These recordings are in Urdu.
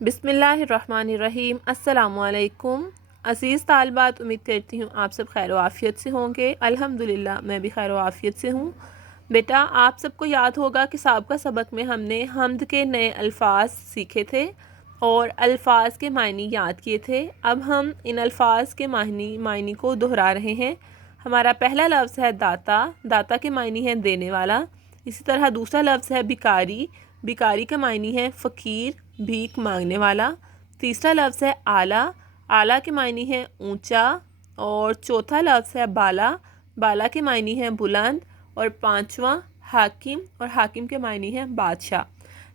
بسم اللہ الرحمن الرحیم۔ السلام علیکم عزیز طالبات، امید کرتی ہوں آپ سب خیر و عافیت سے ہوں گے۔ الحمدللہ میں بھی خیر و عافیت سے ہوں۔ بیٹا، آپ سب کو یاد ہوگا کہ سابقہ سبق میں ہم نے حمد کے نئے الفاظ سیکھے تھے اور الفاظ کے معنی یاد کیے تھے۔ اب ہم ان الفاظ کے معنی کو دہرا رہے ہیں۔ ہمارا پہلا لفظ ہے داتا۔ داتا کے معنی ہے دینے والا۔ اسی طرح دوسرا لفظ ہے بیکاری۔ بیکاری کا معنی ہے فقیر، بھیک مانگنے والا۔ تیسرا لفظ ہے اعلیٰ۔ اعلیٰ کے معنی ہے اونچا۔ اور چوتھا لفظ ہے بالا۔ بالا کے معنی ہے بلند۔ اور پانچواں حاکم، اور حاکم کے معنی ہے بادشاہ۔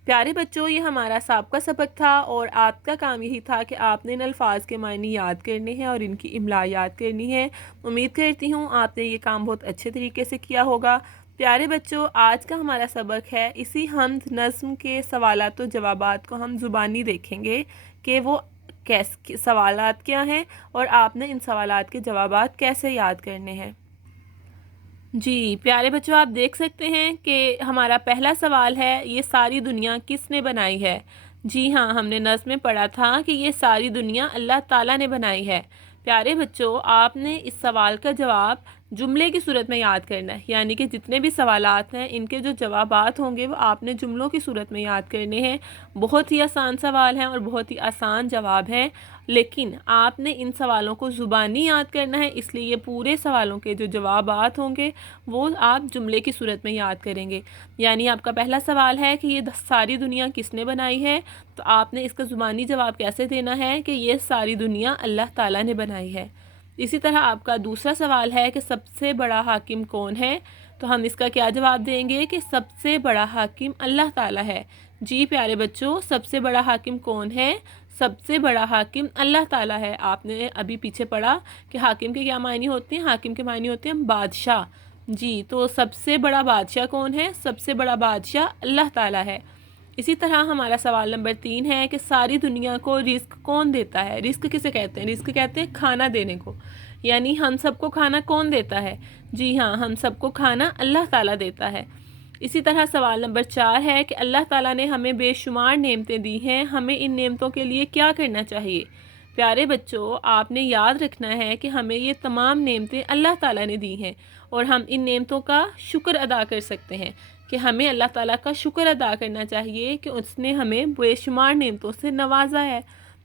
پیارے بچوں، یہ ہمارا سابقہ سبق تھا اور آپ کا کام یہی تھا کہ آپ نے ان الفاظ کے معنی یاد کرنے ہیں اور ان کی املاء یاد کرنی ہے۔ امید کرتی ہوں آپ نے یہ کام بہت اچھے طریقے سے کیا ہوگا۔ پیارے بچوں، آج کا ہمارا سبق ہے اسی حمد نظم کے سوالات و جوابات کو ہم زبانی دیکھیں گے کہ وہ سوالات کیا ہیں اور آپ نے ان سوالات کے جوابات کیسے یاد کرنے ہیں۔ جی پیارے بچوں، آپ دیکھ سکتے ہیں کہ ہمارا پہلا سوال ہے، یہ ساری دنیا کس نے بنائی ہے؟ جی ہاں، ہم نے نظم میں پڑھا تھا کہ یہ ساری دنیا اللہ تعالیٰ نے بنائی ہے۔ پیارے بچوں، آپ نے اس سوال کا جواب جملے کی صورت میں یاد کرنا ہے، یعنی کہ جتنے بھی سوالات ہیں ان کے جو جوابات ہوں گے وہ آپ نے جملوں کی صورت میں یاد کرنے ہیں۔ بہت ہی آسان سوال ہیں اور بہت ہی آسان جواب ہیں، لیکن آپ نے ان سوالوں کو زبانی یاد کرنا ہے، اس لیے یہ پورے سوالوں کے جو جوابات ہوں گے وہ آپ جملے کی صورت میں یاد کریں گے۔ یعنی آپ کا پہلا سوال ہے کہ یہ ساری دنیا کس نے بنائی ہے، تو آپ نے اس کا زبانی جواب کیسے دینا ہے کہ یہ ساری دنیا اللہ تعالیٰ نے بنائی ہے۔ اسی طرح آپ کا دوسرا سوال ہے کہ سب سے بڑا حاکم کون ہے، تو ہم اس کا کیا جواب دیں گے کہ سب سے بڑا حاکم اللہ تعالیٰ ہے۔ جی پیارے بچوں، سب سے بڑا حاکم کون ہے؟ سب سے بڑا حاکم اللہ تعالیٰ ہے۔ آپ نے ابھی پیچھے پڑھا کہ حاکم کے کیا معنی ہوتے ہیں؟ حاکم کے معنی ہوتے ہیں بادشاہ۔ جی تو سب سے بڑا بادشاہ کون ہے؟ سب سے بڑا بادشاہ اللہ تعالیٰ ہے۔ اسی طرح ہمارا سوال نمبر 3 ہے کہ ساری دنیا کو رزق کون دیتا ہے؟ رزق کسے کہتے ہیں؟ رزق کہتے ہیں کھانا دینے کو، یعنی ہم سب کو کھانا کون دیتا ہے؟ جی ہاں، ہم سب کو کھانا اللہ تعالیٰ دیتا ہے۔ اسی طرح سوال نمبر 4 ہے کہ اللہ تعالیٰ نے ہمیں بے شمار نعمتیں دی ہیں، ہمیں ان نعمتوں کے لیے کیا کرنا چاہیے؟ پیارے بچوں، آپ نے یاد رکھنا ہے کہ ہمیں یہ تمام نعمتیں اللہ تعالیٰ نے دی ہیں اور ہم ان نعمتوں کا شکر ادا کر سکتے ہیں، کہ ہمیں اللہ تعالیٰ کا شکر ادا کرنا چاہیے کہ اس نے ہمیں بے شمار نعمتوں سے نوازا ہے۔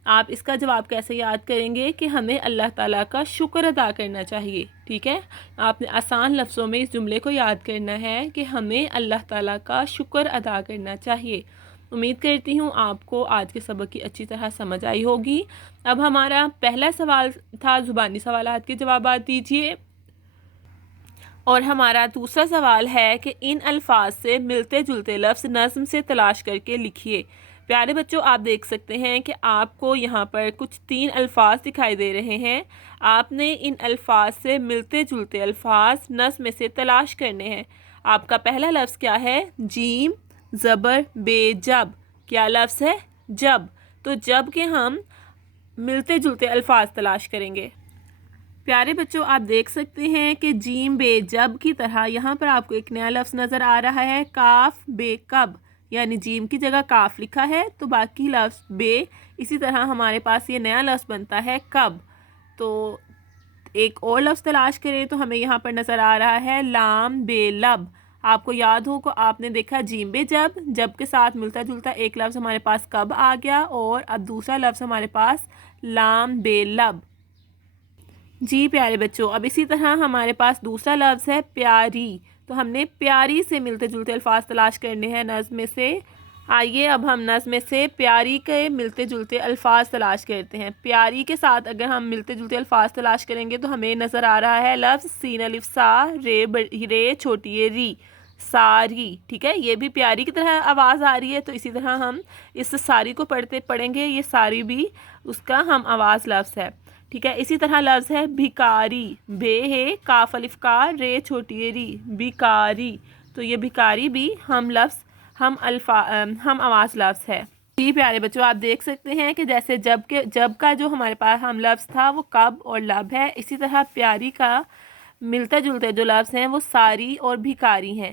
آپ اس کا جواب کیسے یاد کریں گے کہ ہمیں اللہ تعالیٰ کا شکر ادا کرنا چاہیے؟ ٹھیک ہے، آپ نے آسان لفظوں میں اس جملے کو یاد کرنا ہے کہ ہمیں اللہ تعالیٰ کا شکر ادا کرنا چاہیے۔ امید کرتی ہوں آپ کو آج کے سبق کی اچھی طرح سمجھ آئی ہوگی۔ اب ہمارا پہلا سوال تھا زبانی سوالات کے جوابات دیجیے، اور ہمارا دوسرا سوال ہے کہ ان الفاظ سے ملتے جلتے لفظ نظم سے تلاش کر کے لکھیے۔ پیارے بچوں، آپ دیکھ سکتے ہیں کہ آپ کو یہاں پر کچھ 3 الفاظ دکھائی دے رہے ہیں۔ آپ نے ان الفاظ سے ملتے جلتے الفاظ نظم میں سے تلاش کرنے ہیں۔ آپ کا پہلا لفظ کیا ہے؟ جیم زبر بے جب۔ کیا لفظ ہے؟ جب۔ تو جب کے ہم ملتے جلتے الفاظ تلاش کریں گے۔ پیارے بچوں، آپ دیکھ سکتے ہیں کہ جیم بے جب کی طرح یہاں پر آپ کو ایک نیا لفظ نظر آ رہا ہے، کاف بے کب، یعنی جیم کی جگہ کاف لکھا ہے تو باقی لفظ بے۔ اسی طرح ہمارے پاس یہ نیا لفظ بنتا ہے کب۔ تو ایک اور لفظ تلاش کریں تو ہمیں یہاں پر نظر آ رہا ہے لام بے لب۔ آپ کو یاد ہو کہ آپ نے دیکھا جیم بے جب، جب کے ساتھ ملتا جلتا ایک لفظ ہمارے پاس کب آ گیا، اور اب دوسرا لفظ ہمارے پاس لام بے لب۔ جی پیارے بچوں، اب اسی طرح ہمارے پاس دوسرا لفظ ہے پیاری، تو ہم نے پیاری سے ملتے جلتے الفاظ تلاش کرنے ہیں نظم میں سے۔ آئیے اب ہم نظم میں سے پیاری کے ملتے جلتے الفاظ تلاش کرتے ہیں۔ پیاری کے ساتھ اگر ہم ملتے جلتے الفاظ تلاش کریں گے تو ہمیں نظر آ رہا ہے لفظ سین الف سا رے چھوٹی یہ ری، ساری۔ ٹھیک ہے، یہ بھی پیاری کی طرح آواز آ رہی ہے، تو اسی طرح ہم اس ساری کو پڑھیں گے، یہ ساری بھی اس کا ہم آواز لفظ ہے۔ ٹھیک ہے، اسی طرح لفظ ہے بھکاری، بے ہے کاف الف کا رے چھوٹی ری، بھکاری۔ تو یہ بھکاری بھی ہم آواز لفظ ہے۔ جی پیارے بچوں، آپ دیکھ سکتے ہیں کہ جیسے جب کا جو ہمارے پاس ہم لفظ تھا وہ کب اور لب ہے، اسی طرح پیاری کا ملتا جلتا جو لفظ ہیں وہ ساری اور بھکاری ہیں۔